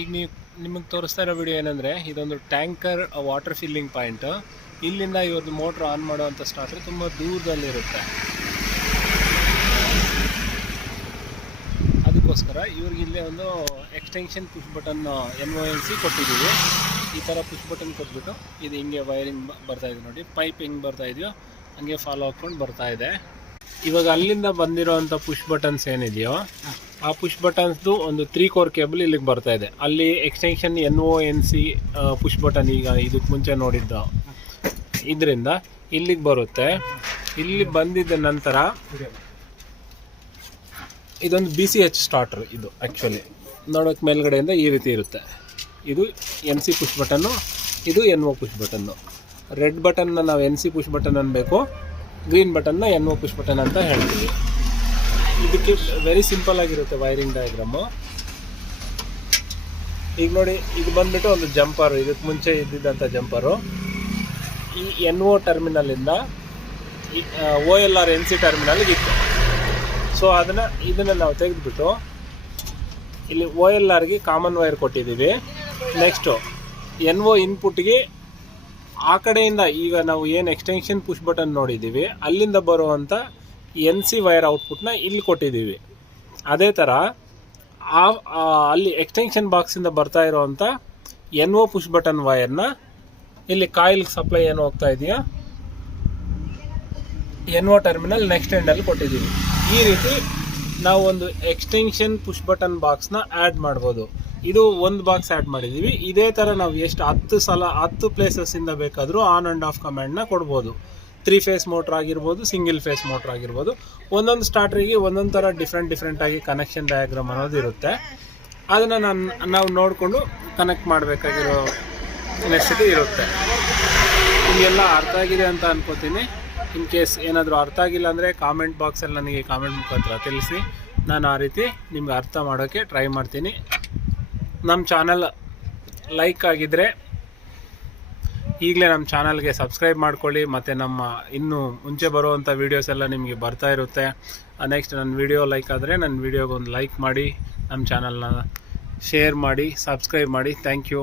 ಈಗ ನಿಮಗೆ ತೋರಿಸ್ತಾ ಇರೋ ವಿಡಿಯೋ ಏನಂದರೆ, ಇದೊಂದು ಟ್ಯಾಂಕರ್ ವಾಟರ್ ಫಿಲ್ಲಿಂಗ್ ಪಾಯಿಂಟ್. ಇಲ್ಲಿಂದ ಇವ್ರದ್ದು ಮೋಟ್ರ್ ಆನ್ ಮಾಡುವಂಥ ಸ್ಟಾರ್ಟ್ರ್ ತುಂಬ ದೂರದಲ್ಲಿರುತ್ತೆ. ಅದಕ್ಕೋಸ್ಕರ ಇವ್ರಿಗೆ ಇಲ್ಲೇ ಒಂದು ಎಕ್ಸ್ಟೆನ್ಷನ್ ಪುಷ್ ಬಟನ್ NONC ಕೊಟ್ಟಿದ್ದೀವಿ. ಈ ಥರ ಪುಷ್ ಬಟನ್ ಕೊಟ್ಬಿಟ್ಟು ಇದು ಹಿಂಗೆ ವೈರಿಂಗ್ ಬರ್ತಾಯಿದೆ ನೋಡಿ, ಪೈಪ್ ಹೆಂಗೆ ಬರ್ತಾ ಇದೆಯೋ ಹಂಗೆ ಫಾಲೋ ಹಾಕ್ಕೊಂಡು ಬರ್ತಾ ಇದೆ. ಇವಾಗ ಅಲ್ಲಿಂದ ಬಂದಿರೋವಂಥ ಪುಷ್ ಬಟನ್ಸ್ ಏನಿದೆಯೋ ಆ ಪುಷ್ ಬಟನ್ಸ್ದು ಒಂದು 3 ಕೋರ್ ಕೇಬಲ್ ಇಲ್ಲಿಗೆ ಬರ್ತಾ ಇದೆ. ಅಲ್ಲಿ ಎಕ್ಸ್ಟೆನ್ಷನ್ NONC ಪುಷ್ ಬಟನ್ ಈಗ ಇದಕ್ಕೆ ಮುಂಚೆ ನೋಡಿದ್ದ ಇದರಿಂದ ಇಲ್ಲಿಗೆ ಬರುತ್ತೆ. ಇಲ್ಲಿ ಬಂದಿದ್ದ ನಂತರ ಇದೊಂದು BCH ಸ್ಟಾರ್ಟರ್. ಇದು ಆ್ಯಕ್ಚುಲಿ ನೋಡೋಕ್ಕೆ ಮೇಲ್ಗಡೆಯಿಂದ ಈ ರೀತಿ ಇರುತ್ತೆ. ಇದು NC ಪುಷ್ ಬಟನ್ನು, ಇದು NO ಪುಷ್ ಬಟನ್ನು. ರೆಡ್ ಬಟನ್ನ ನಾವು NC ಪುಷ್ ಬಟನ್ ಅನ್ಬೇಕು, ಗ್ರೀನ್ ಬಟನ್ನ NO ಪುಷ್ ಬಟನ್ ಅಂತ ಹೇಳ್ತೀವಿ. ಇದಕ್ಕೆ ವೆರಿ ಸಿಂಪಲ್ ಆಗಿರುತ್ತೆ ವೈರಿಂಗ್ ಡಯಾಗ್ರಾಮು. ಈಗ ನೋಡಿ, ಇದು ಬಂದ್ಬಿಟ್ಟು ಒಂದು ಜಂಪರು, ಇದಕ್ಕೆ ಮುಂಚೆ ಇದ್ದಿದ್ದಂಥ ಜಂಪರು. ಈ NO ಟರ್ಮಿನಲಿಂದ ಈ OLR NC ಟರ್ಮಿನಲ್ಗೆ ಇತ್ತು. ಸೊ ಇದನ್ನು ನಾವು ತೆಗೆದುಬಿಟ್ಟು ಇಲ್ಲಿ OLRಗೆ ಕಾಮನ್ ವೈರ್ ಕೊಟ್ಟಿದ್ದೀವಿ. ನೆಕ್ಸ್ಟು NO ಇನ್ಪುಟ್ಗೆ ಆ ಕಡೆಯಿಂದ ಈಗ ನಾವು ಏನು ಎಕ್ಸ್ಟೆನ್ಷನ್ ಪುಷ್ ಬಟನ್ ನೋಡಿದ್ದೀವಿ ಅಲ್ಲಿಂದ ಬರುವಂಥ NC ವೈರ್ ಔಟ್ಪುಟ್ನ ಇಲ್ಲಿ ಕೊಟ್ಟಿದ್ದೀವಿ. ಅದೇ ಥರ ಅಲ್ಲಿ ಎಕ್ಸ್ಟೆನ್ಷನ್ ಬಾಕ್ಸಿಂದ ಬರ್ತಾ ಇರೋವಂಥ NO ಪುಷ್ ಬಟನ್ ವೈರ್ನ ಇಲ್ಲಿ ಕಾಯಿಲ್ಗೆ ಸಪ್ಲೈ ಏನು ಹೋಗ್ತಾ ಇದೆಯೋ NO ಟರ್ಮಿನಲ್ ನೆಕ್ಸ್ಟ್ ಎಂಡಲ್ಲಿ ಕೊಟ್ಟಿದ್ದೀವಿ. ಈ ರೀತಿ ನಾವು ಒಂದು ಎಕ್ಸ್ಟೆನ್ಷನ್ ಪುಷ್ ಬಟನ್ ಬಾಕ್ಸ್ನ ಆ್ಯಡ್ ಮಾಡ್ಬೋದು. ಇದು ಒಂದು ಬಾಕ್ಸ್ ಆ್ಯಡ್ ಮಾಡಿದ್ದೀವಿ. ಇದೇ ಥರ ನಾವು ಎಷ್ಟು 10 ಪ್ಲೇಸಸ್ಸಿಂದ ಬೇಕಾದರೂ ಆನ್ ಆ್ಯಂಡ್ ಆಫ್ ಕಮ್ಯಾಂಡ್ನ ಕೊಡ್ಬೋದು. 3 ಫೇಸ್ ಮೋಟ್ರ್ ಆಗಿರ್ಬೋದು, ಸಿಂಗಲ್ ಫೇಸ್ ಮೋಟ್ರ್ ಆಗಿರ್ಬೋದು. ಒಂದೊಂದು ಸ್ಟಾರ್ಟ್ರಿಗೆ ಒಂದೊಂದು ಥರ ಡಿಫ್ರೆಂಟಾಗಿ ಕನೆಕ್ಷನ್ ಡಯಾಗ್ರಾಮ್ ಅನ್ನೋದು ಇರುತ್ತೆ. ಅದನ್ನು ನಾವು ನೋಡಿಕೊಂಡು ಕನೆಕ್ಟ್ ಮಾಡಬೇಕಾಗಿರೋ ನೆಸೆಸಿಟಿ ಇರುತ್ತೆ. ನಿಮಗೆಲ್ಲ ಅರ್ಥ ಆಗಿದೆ ಅಂತ ಅನ್ಕೋತೀನಿ. ಇನ್ ಕೇಸ್ ಏನಾದರೂ ಅರ್ಥ ಆಗಿಲ್ಲ ಅಂದರೆ ಕಾಮೆಂಟ್ ಬಾಕ್ಸಲ್ಲಿ ನನಗೆ ಕಾಮೆಂಟ್ ಮುಖಾಂತರ ತಿಳಿಸಿ. ನಾನು ಆ ರೀತಿ ನಿಮ್ಗೆ ಅರ್ಥ ಮಾಡೋಕ್ಕೆ ಟ್ರೈ ಮಾಡ್ತೀನಿ. ನಮ್ಮ ಚಾನಲ್ ಲೈಕ್ ಆಗಿದ್ದರೆ ಈಗಲೇ ನಮ್ಮ ಚಾನಲ್ಗೆ ಸಬ್ಸ್ಕ್ರೈಬ್ ಮಾಡ್ಕೊಳ್ಳಿ. ಮತ್ತು ನಮ್ಮ ಇನ್ನೂ ಮುಂಚೆ ಬರುವಂಥ ವೀಡಿಯೋಸ್ ಎಲ್ಲ ನಿಮಗೆ ಬರ್ತಾ ಇರುತ್ತೆ. ನೆಕ್ಸ್ಟ್ ನನ್ನ ವೀಡಿಯೋ ಲೈಕ್ ಆದರೆ ನನ್ನ ವೀಡಿಯೋಗೊಂದು ಲೈಕ್ ಮಾಡಿ, ನಮ್ಮ ಚಾನಲ್ನ ಶೇರ್ ಮಾಡಿ, ಸಬ್ಸ್ಕ್ರೈಬ್ ಮಾಡಿ. Thank you.